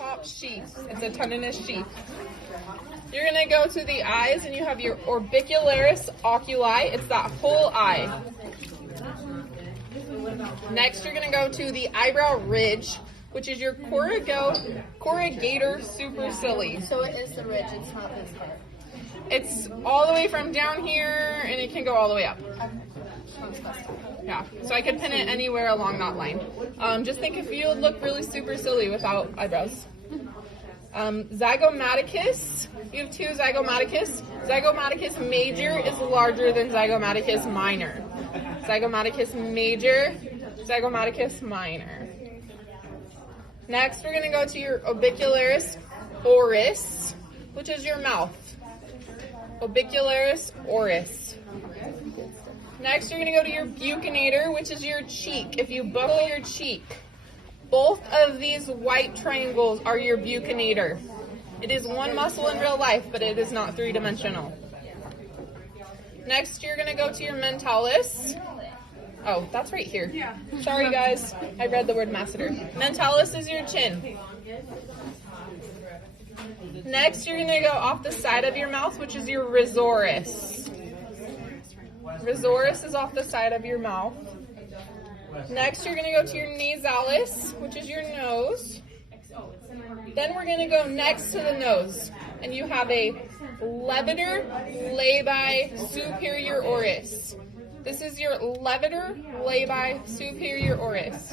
top sheath. It's a tendinous sheath. You're going to go to the eyes, and you have your orbicularis oculi. It's that whole eye. Next, you're going to go to the eyebrow ridge, which is your corrugator supercilii. So it is the ridge, it's not this part. It's all the way from down here, and it can go all the way up. Yeah, so I could pin it anywhere along that line. Just think if you would look really supercilly without eyebrows. Zygomaticus, you have two zygomaticus. Zygomaticus major is larger than zygomaticus minor. Zygomaticus major, zygomaticus minor. Next, we're going to go to your orbicularis oris, which is your mouth. Orbicularis oris. Next, you're going to go to your buccinator, which is your cheek. If you buckle your cheek, both of these white triangles are your buccinator. It is one muscle in real life, but it is not three-dimensional. Next, you're going to go to your mentalis. Oh, that's right here. Sorry, guys. I read the word masseter. Mentalis is your chin. Next, you're going to go off the side of your mouth, which is your risoris. Risoris is off the side of your mouth. Next, you're going to go to your nasalis, which is your nose. Then we're going to go next to the nose, and you have a levator labii superior oris. This is your levator labii superior oris.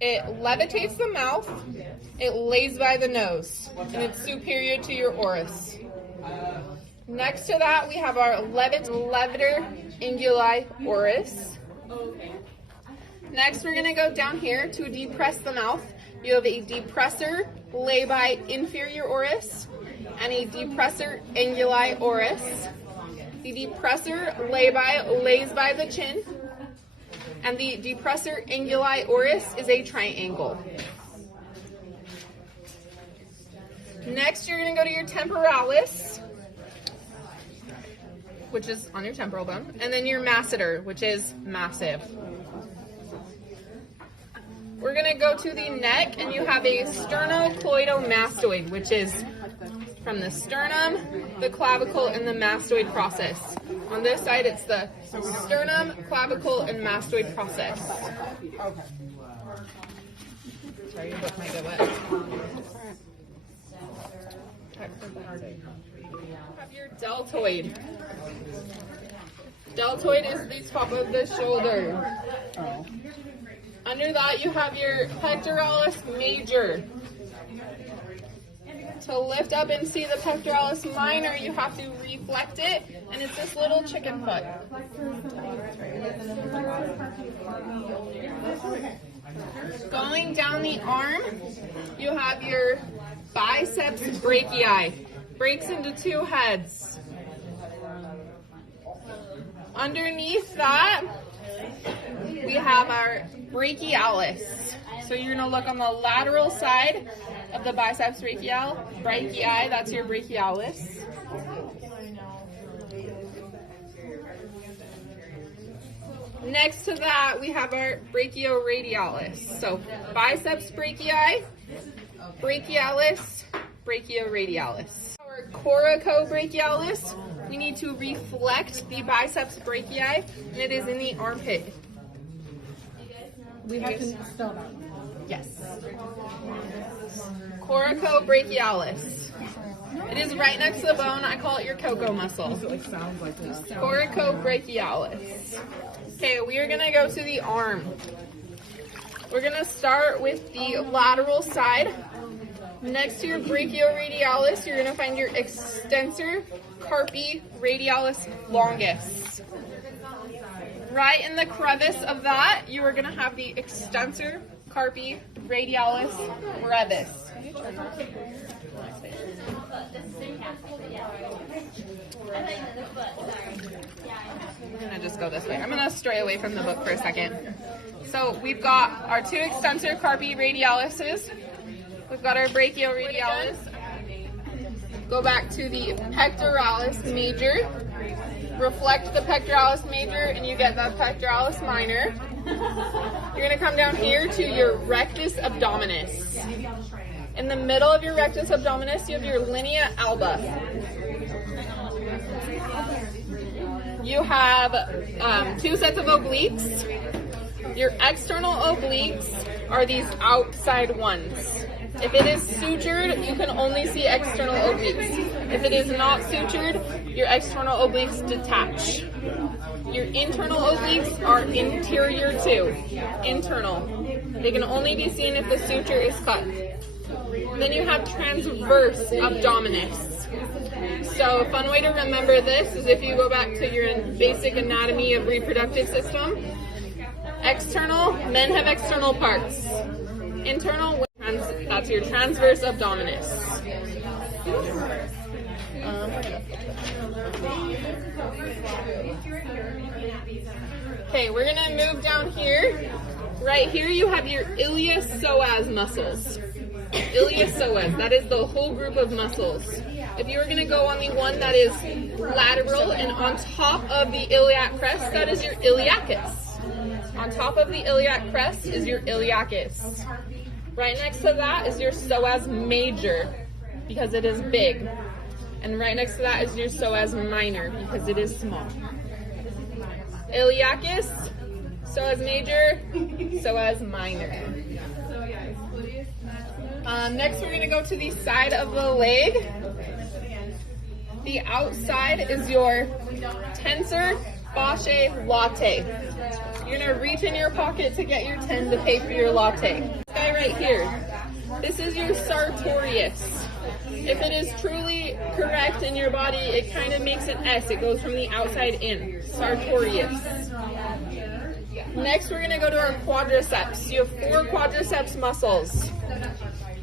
It levitates the mouth, it lays by the nose, and it's superior to your oris. Next to that, we have our levator anguli oris. Next, we're going to go down here to depress the mouth. You have a depressor labii inferior oris and a depressor anguli oris. The depressor labii lays by the chin, and the depressor anguli oris is a triangle. Next, you're going to go to your temporalis, which is on your temporal bone, and then your masseter, which is massive. We're going to go to the neck, and you have a sternocleidomastoid, which is from the sternum, the clavicle, and the mastoid process. On this side, it's the sternum, clavicle, and mastoid process. Sorry, your book might get wet. Have your deltoid. Deltoid is the top of the shoulder. Under that, you have your pectoralis major. To lift up and see the pectoralis minor, you have to reflect it, and it's this little chicken foot. Going down the arm, you have your biceps brachii. Breaks into two heads. Underneath that, we have our brachialis. So you're going to look on the lateral side of the biceps brachii, that's your brachialis. Next to that, we have our brachioradialis. So biceps brachii, brachialis, brachioradialis. Our coracobrachialis, we need to reflect the biceps brachii, and it is in the armpit. We have to spell that. Yes. Coracobrachialis. It is right next to the bone. I call it your cocoa muscle. It sounds like this. Coracobrachialis. Okay, we are going to go to the arm. We're going to start with the lateral side. Next to your brachioradialis, you're going to find your extensor carpi radialis longus. Right in the crevice of that, you are going to have the extensor carpi radialis brevis. I'm going to just go this way. I'm going to stray away from the book for a second. So we've got our two extensor carpi radialises. We've got our brachioradialis. Go back to the pectoralis major. Reflect the pectoralis major and you get the pectoralis minor. You're going to come down here to your rectus abdominis. In the middle of your rectus abdominis, you have your linea alba. You have 2 sets of obliques. Your external obliques are these outside ones. If it is sutured, you can only see external obliques. If it is not sutured, your external obliques detach. Your internal obliques are interior too. Internal. They can only be seen if the suture is cut. Then you have transverse abdominis. So a fun way to remember this is if you go back to your basic anatomy of reproductive system. External, men have external parts. Internal, that's your transverse abdominis. Okay, we're gonna move down here. Right here you have your iliasoas muscles. Iliasoas, that is the whole group of muscles. If you were going to go on the one that is lateral and on top of the iliac crest, that is your iliacus. On top of the iliac crest is your iliacus. Right next to that is your psoas major, because it is big. And right next to that is your psoas minor, because it is small. Iliacus, psoas major, psoas minor. Next we're going to go to the side of the leg. The outside is your tensor fasciae latae. You're going to reach in your pocket to get your 10 to pay for your latte. This guy right here, this is your sartorius. If it is truly correct in your body, it kind of makes an S. It goes from the outside in. Sartorius. Next, we're going to go to our quadriceps. You have 4 quadriceps muscles.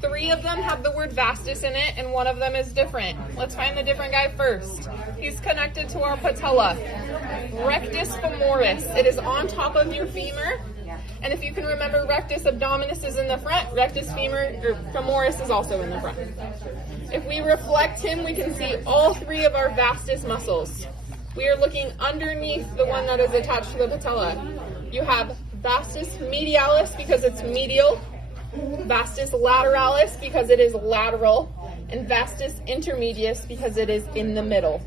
3 of them have the word vastus in it, and 1 of them is different. Let's find the different guy first. He's connected to our patella. Rectus femoris. It is on top of your femur. And if you can remember, rectus abdominis is in the front. Rectus femoris is also in the front. If we reflect him, we can see all 3 of our vastus muscles. We are looking underneath the one that is attached to the patella. You have vastus medialis because it's medial, vastus lateralis because it is lateral, and vastus intermedius because it is in the middle.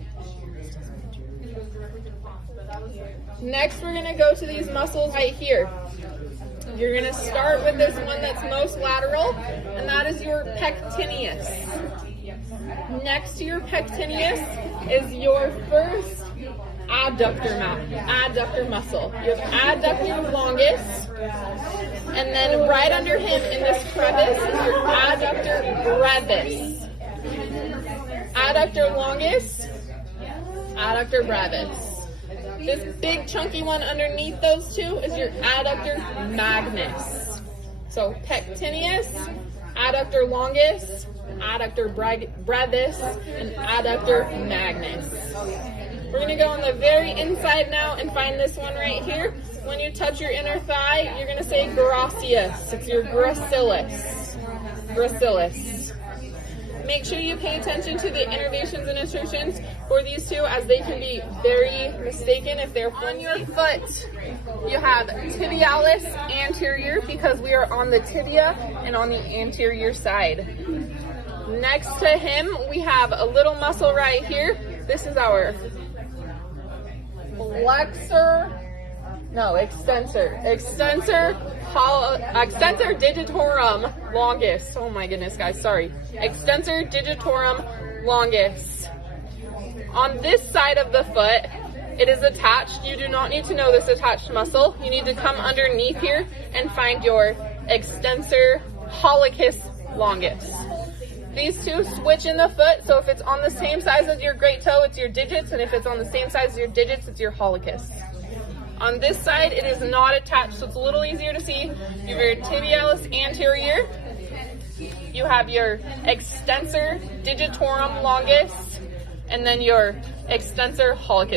Next, we're going to go to these muscles right here. You're going to start with this one that's most lateral, and that is your pectineus. Next to your pectineus is your first adductor muscle. You have adductor longus, and then right under him in this crevice is your adductor brevis. Adductor longus, adductor brevis. This big chunky one underneath those 2 is your adductor magnus. So pectineus, adductor longus, adductor brevis, and adductor magnus. We're going to go on the very inside now and find this one right here. When you touch your inner thigh, you're going to say gracius. It's your gracilis. Gracilis. Make sure you pay attention to the innervations and insertions for these 2, as they can be very mistaken if they're on your foot. You have tibialis anterior because we are on the tibia and on the anterior side. Next to him, we have a little muscle right here. This is our extensor digitorum longus. Oh my goodness, guys, sorry. Extensor digitorum longus. On this side of the foot, it is attached. You do not need to know this attached muscle. You need to come underneath here and find your extensor holocus longus. These 2 switch in the foot, so if it's on the same size as your great toe, it's your digits, and if it's on the same size as your digits, it's your holocus. On this side, it is not attached, so it's a little easier to see. You have your tibialis anterior, you have your extensor digitorum longus, and then your extensor holocus.